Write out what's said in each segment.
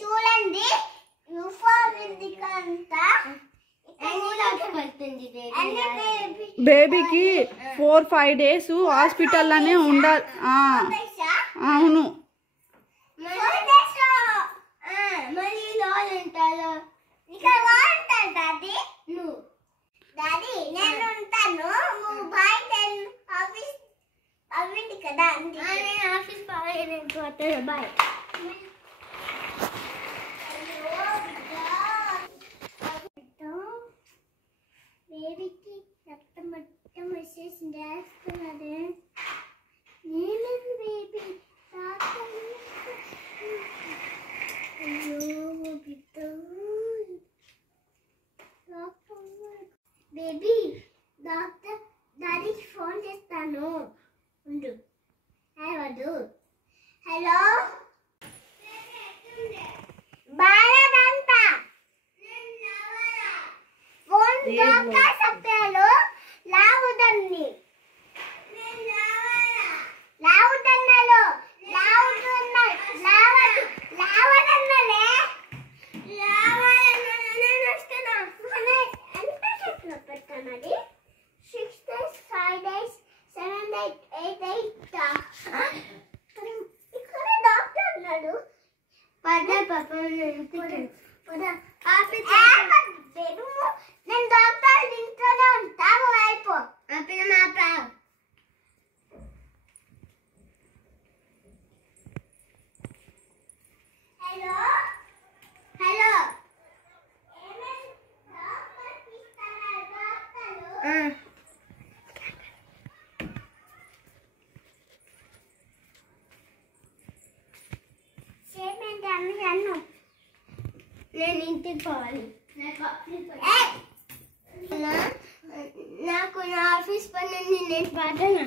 చూడండి బేబీకి 4-5 days హాస్పిటల్లోనే ఉండాలి. అవును. బాయ్. బేబీకి రక్తం మొత్తం వచ్చేసింది. ఏమైంది బేబీ? బేబీ డాక్టర్ డాడీకి ఫోన్ చేస్తాను ఉండు. హలో హలో బాలదంత ఫోన్ డాక్టర్ చెప్పారు లావుదన్ని లావుదన్నలో లావదన్నలే ఎంత పెట్టానది 6 days 5 days 7 days 8 days ఇక్కడ డాక్టర్ ఉన్నాడు. నేను డాక్టర్ ఇంట్లోనే ఉంటా. అయిపో హలో హలో నేను ఇంటికి పోవాలి. నాకు నా ఆఫీస్ పని నేను పాటనా.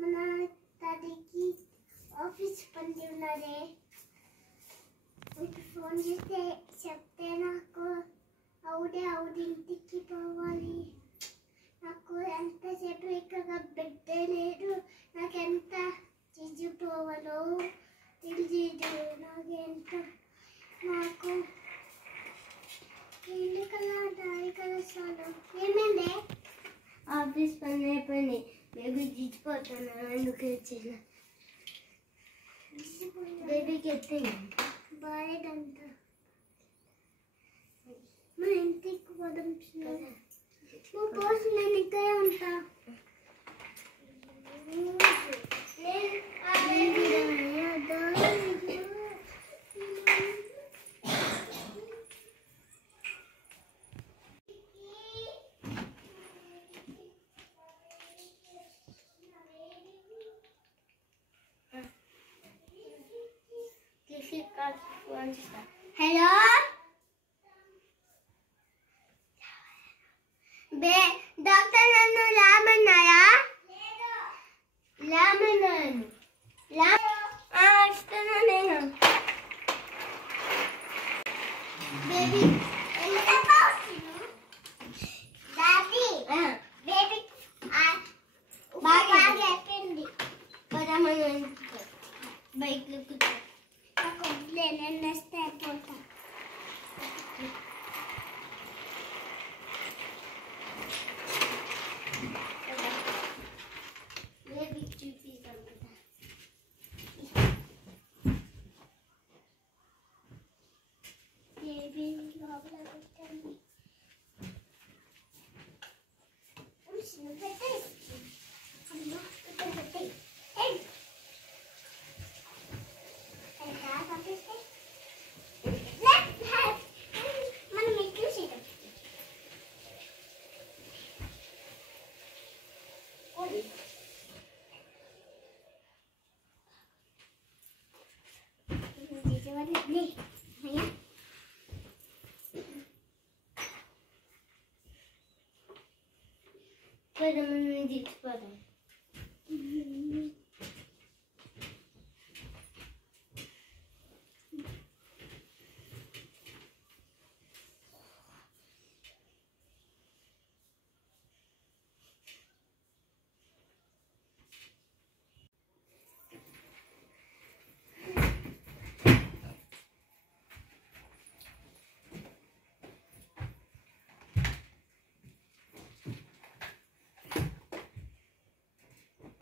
మన తల్లికి ఆఫీస్ పని ఉన్నదే. ఫోన్ చేస్తే చెప్తే నాకు ఇంటికి పోవాలి. నాకు ఎంతసేపు ఇక్కడ బిడ్డే లేదు. నాకు ఎంత చిజిపోవాలో తెలియదు. నాకు ఏమైంది? ఆఫీస్ పని అయిపోయింది. బేబీ జిచ్చిపోతాను. ఎందుకు వచ్చిన బేబీకి ఎత్తింది బాలేదంట. మన ఇంటికి పోదాం. నేను ఇక్కడే ఉంటా. హలో డాక్టర్ నన్ను లామన్నారా? లామన్నాను. వస్తున్నా నేను. బేబీ డాడీ బేబీ బాగా అయిపోయింది. బైక్లో కూర్చో. నాకు వద్దులే, నేను నెక్స్ట్ అయిపోతా.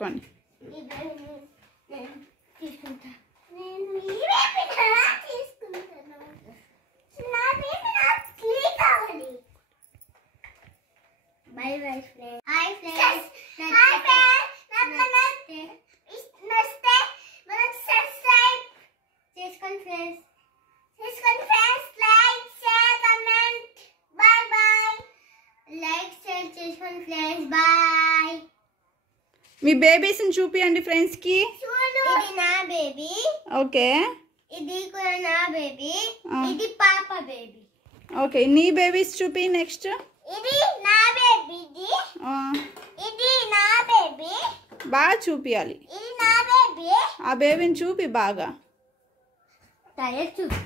చెప్పుకోండి. Bye bye friends. Hi friends. Hi friends. Namaste. Mana subscribe. చేసుకోండి friends. చేసుకోండి friends. Like, share, comment. Bye bye. Like, share చేసుకోండి friends. Bye. మీ బేబీస్ని చూపియండి ఫ్రెండ్స్కి. ఇది నా బేబీ. ఓకే. ఇది కూడా నా బేబీ. ఇది పాప బేబీ. ఓకే, నీ బేబీస్ చూపి నెక్స్ట్. ఇది నా బేబీది. ఇది నా బేబీ. బాగా చూపియాలి. ఇది నా బేబీ. ఆ బేబీని చూపి బాగా. చూపి.